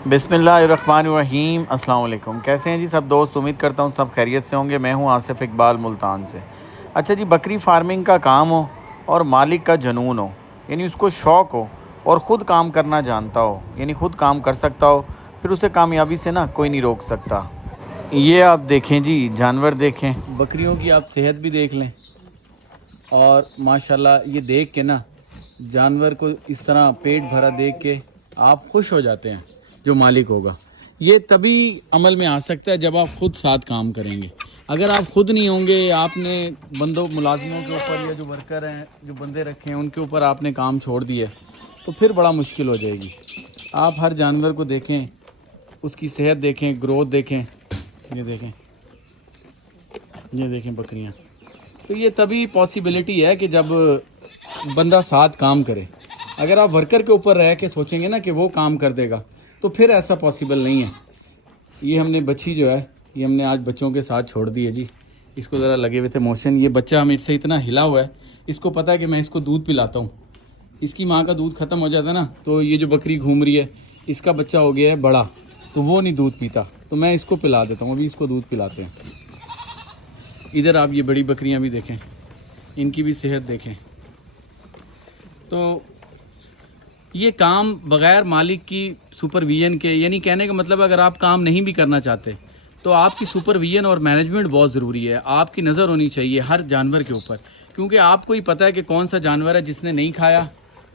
बिस्मिल्लाहिर्रहमानिर्रहीम। अस्सलाम वालेकुम। कैसे हैं जी सब दोस्त? उम्मीद करता हूँ सब खैरियत से होंगे। मैं हूँ आसिफ इकबाल मुल्तान से। अच्छा जी, बकरी फार्मिंग का काम हो और मालिक का जुनून हो, यानी उसको शौक़ हो और ख़ुद काम करना जानता हो, यानी ख़ुद काम कर सकता हो, फिर उसे कामयाबी से ना कोई नहीं रोक सकता। ये आप देखें जी, जानवर देखें, बकरियों की आप सेहत भी देख लें और माशाल्लाह ये देख के ना जानवर को इस तरह पेट भरा देख के आप खुश हो जाते हैं। जो मालिक होगा ये तभी अमल में आ सकता है जब आप खुद साथ काम करेंगे। अगर आप खुद नहीं होंगे, आपने बंदों मुलाजिमों के ऊपर या जो वर्कर हैं, जो बंदे रखे हैं, उनके ऊपर आपने काम छोड़ दिया तो फिर बड़ा मुश्किल हो जाएगी। आप हर जानवर को देखें, उसकी सेहत देखें, ग्रोथ देखें। ये देखें, ये देखें बकरियां। तो ये तभी पॉसिबिलिटी है कि जब बंदा साथ काम करे। अगर आप वर्कर के ऊपर रह के सोचेंगे ना कि वो काम कर देगा तो फिर ऐसा पॉसिबल नहीं है। ये हमने बच्ची जो है, ये हमने आज बच्चों के साथ छोड़ दी है जी। इसको ज़रा लगे हुए थे मोशन। ये बच्चा मेरे से इतना हिला हुआ है, इसको पता है कि मैं इसको दूध पिलाता हूँ। इसकी माँ का दूध ख़त्म हो जाता है ना, तो ये जो बकरी घूम रही है, इसका बच्चा हो गया है बड़ा, तो वो नहीं दूध पीता, तो मैं इसको पिला देता हूँ। अभी इसको दूध पिलाते हैं। इधर आप ये बड़ी बकरियाँ भी देखें, इनकी भी सेहत देखें। तो ये काम बग़ैर मालिक की सुपरविजन के, यानी कहने का मतलब अगर आप काम नहीं भी करना चाहते तो आपकी सुपरविजन और मैनेजमेंट बहुत ज़रूरी है। आपकी नज़र होनी चाहिए हर जानवर के ऊपर, क्योंकि आपको ही पता है कि कौन सा जानवर है जिसने नहीं खाया,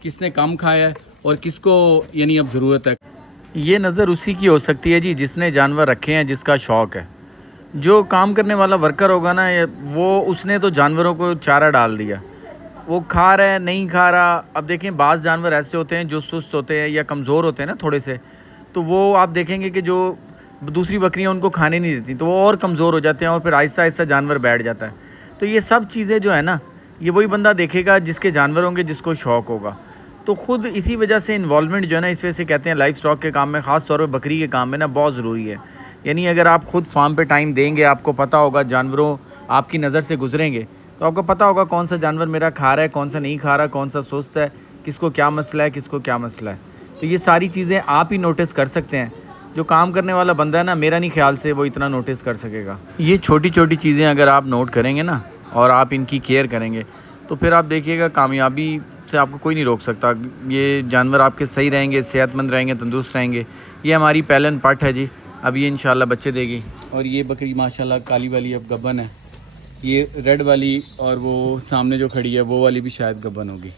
किसने कम खाया है और किसको यानी अब ज़रूरत है। ये नज़र उसी की हो सकती है जी जिसने जानवर रखे हैं, जिसका शौक़ है। जो काम करने वाला वर्कर होगा ना, वो उसने तो जानवरों को चारा डाल दिया, वो खा रहा है नहीं खा रहा। अब देखें, बाज़ जानवर ऐसे होते हैं जो सुस्त होते हैं या कमज़ोर होते हैं ना थोड़े से, तो वो आप देखेंगे कि जो दूसरी बकरियां उनको खाने नहीं देती तो वो और कमज़ोर हो जाते हैं और फिर आहिस्ता आहिस्ता जानवर बैठ जाता है। तो ये सब चीज़ें जो है ना, ये वही बंदा देखेगा जिसके जानवर होंगे, जिसको शौक़ होगा। तो ख़ुद इसी वजह से इन्वॉल्वमेंट जो है ना, इस वजह से कहते हैं लाइफ स्टॉक के काम में, ख़ास तौर पर बकरी के काम में ना बहुत ज़रूरी है। यानी अगर आप ख़ुद फार्म पे टाइम देंगे, आपको पता होगा, जानवरों आपकी नज़र से गुजरेंगे तो आपको पता होगा कौन सा जानवर मेरा खा रहा है, कौन सा नहीं खा रहा, कौन सा सुस्त है, किसको क्या मसला है, किसको क्या मसला है। तो ये सारी चीज़ें आप ही नोटिस कर सकते हैं। जो काम करने वाला बंदा है ना, मेरा नहीं ख्याल से वो इतना नोटिस कर सकेगा। ये छोटी छोटी चीज़ें अगर आप नोट करेंगे ना और आप इनकी केयर करेंगे तो फिर आप देखिएगा कामयाबी से आपको कोई नहीं रोक सकता। ये जानवर आपके सही रहेंगे, सेहतमंद रहेंगे, तंदुरुस्त रहेंगे। ये हमारी पहलन पट है जी, अब ये इंशाल्लाह बच्चे देगी। और ये बकरी माशाल्लाह काली वाली अब गब्बन है, ये रेड वाली, और वो सामने जो खड़ी है वो वाली भी शायद गब्बन होगी।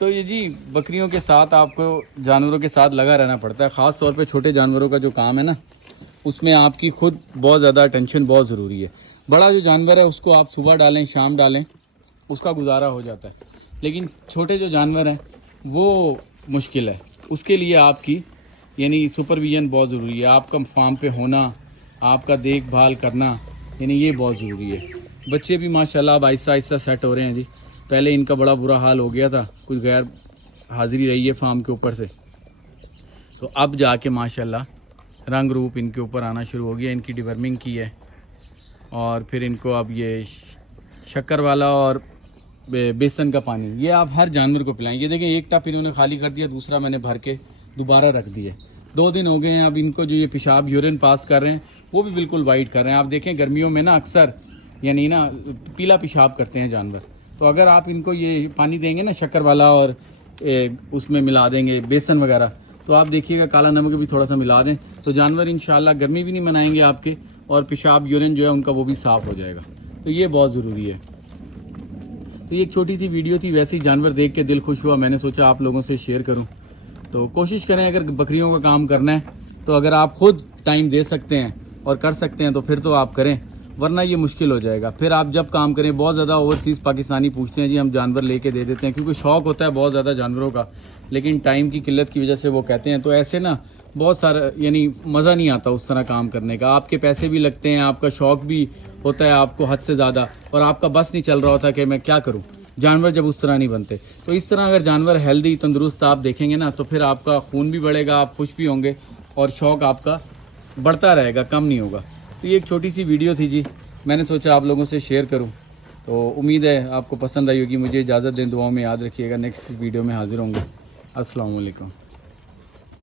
तो ये जी बकरियों के साथ आपको जानवरों के साथ लगा रहना पड़ता है। ख़ास तौर पे छोटे जानवरों का जो काम है ना, उसमें आपकी खुद बहुत ज़्यादा अटेंशन बहुत ज़रूरी है। बड़ा जो जानवर है उसको आप सुबह डालें शाम डालें, उसका गुजारा हो जाता है, लेकिन छोटे जो जानवर हैं वो मुश्किल है। उसके लिए आपकी यानी सुपरविजन बहुत ज़रूरी है। आपका फार्म पे होना, आपका देखभाल करना, यानी ये बहुत ज़रूरी है। बच्चे भी माशाल्लाह अब आहिस्ता आहिस्ता सेट हो रहे हैं जी। पहले इनका बड़ा बुरा हाल हो गया था, कुछ गैर हाज़िरी रही है फार्म के ऊपर से, तो अब जाके माशाल्लाह रंग रूप इनके ऊपर आना शुरू हो गया। इनकी डिवर्मिंग की है और फिर इनको अब ये शक्कर वाला और बेसन का पानी ये आप हर जानवर को पिलाएं। ये देखें, एक टप इन्होंने खाली कर दिया, दूसरा मैंने भर के दोबारा रख दिया। 2 दिन हो गए हैं। अब इनको जो ये पेशाब यूरिन पास कर रहे हैं वो भी बिल्कुल वाइट कर रहे हैं। आप देखें गर्मियों में ना अक्सर यानी ना पीला पेशाब करते हैं जानवर, तो अगर आप इनको ये पानी देंगे ना शक्कर वाला और उसमें मिला देंगे बेसन वगैरह, तो आप देखिएगा काला नमक भी थोड़ा सा मिला दें तो जानवर इंशाल्लाह गर्मी भी नहीं मनाएंगे आपके, और पेशाब यूरिन जो है उनका वो भी साफ़ हो जाएगा। तो ये बहुत ज़रूरी है। तो ये एक छोटी सी वीडियो थी, वैसे ही जानवर देख के दिल खुश हुआ, मैंने सोचा आप लोगों से शेयर करूँ। तो कोशिश करें, अगर बकरियों का काम करना है तो अगर आप खुद टाइम दे सकते हैं और कर सकते हैं तो फिर तो आप करें, वरना ये मुश्किल हो जाएगा। फिर आप जब काम करें, बहुत ज़्यादा ओवरसीज़ पाकिस्तानी पूछते हैं जी हम जानवर लेके दे देते हैं, क्योंकि शौक़ होता है बहुत ज़्यादा जानवरों का, लेकिन टाइम की किल्लत की वजह से वो कहते हैं। तो ऐसे ना बहुत सारा यानी मज़ा नहीं आता उस तरह काम करने का। आपके पैसे भी लगते हैं, आपका शौक़ भी होता है आपको हद से ज़्यादा, और आपका बस नहीं चल रहा होता कि मैं क्या करूँ। जानवर जब उस तरह नहीं बनते, तो इस तरह अगर जानवर हेल्दी तंदुरुस्त आप देखेंगे ना, तो फिर आपका खून भी बढ़ेगा, आप खुश भी होंगे और शौक़ आपका बढ़ता रहेगा, कम नहीं होगा। तो ये एक छोटी सी वीडियो थी जी, मैंने सोचा आप लोगों से शेयर करूं। तो उम्मीद है आपको पसंद आई होगी। मुझे इजाज़त दें, दुआओं में याद रखिएगा। नेक्स्ट वीडियो में हाज़िर होंगे। अस्सलाम वालेकुम।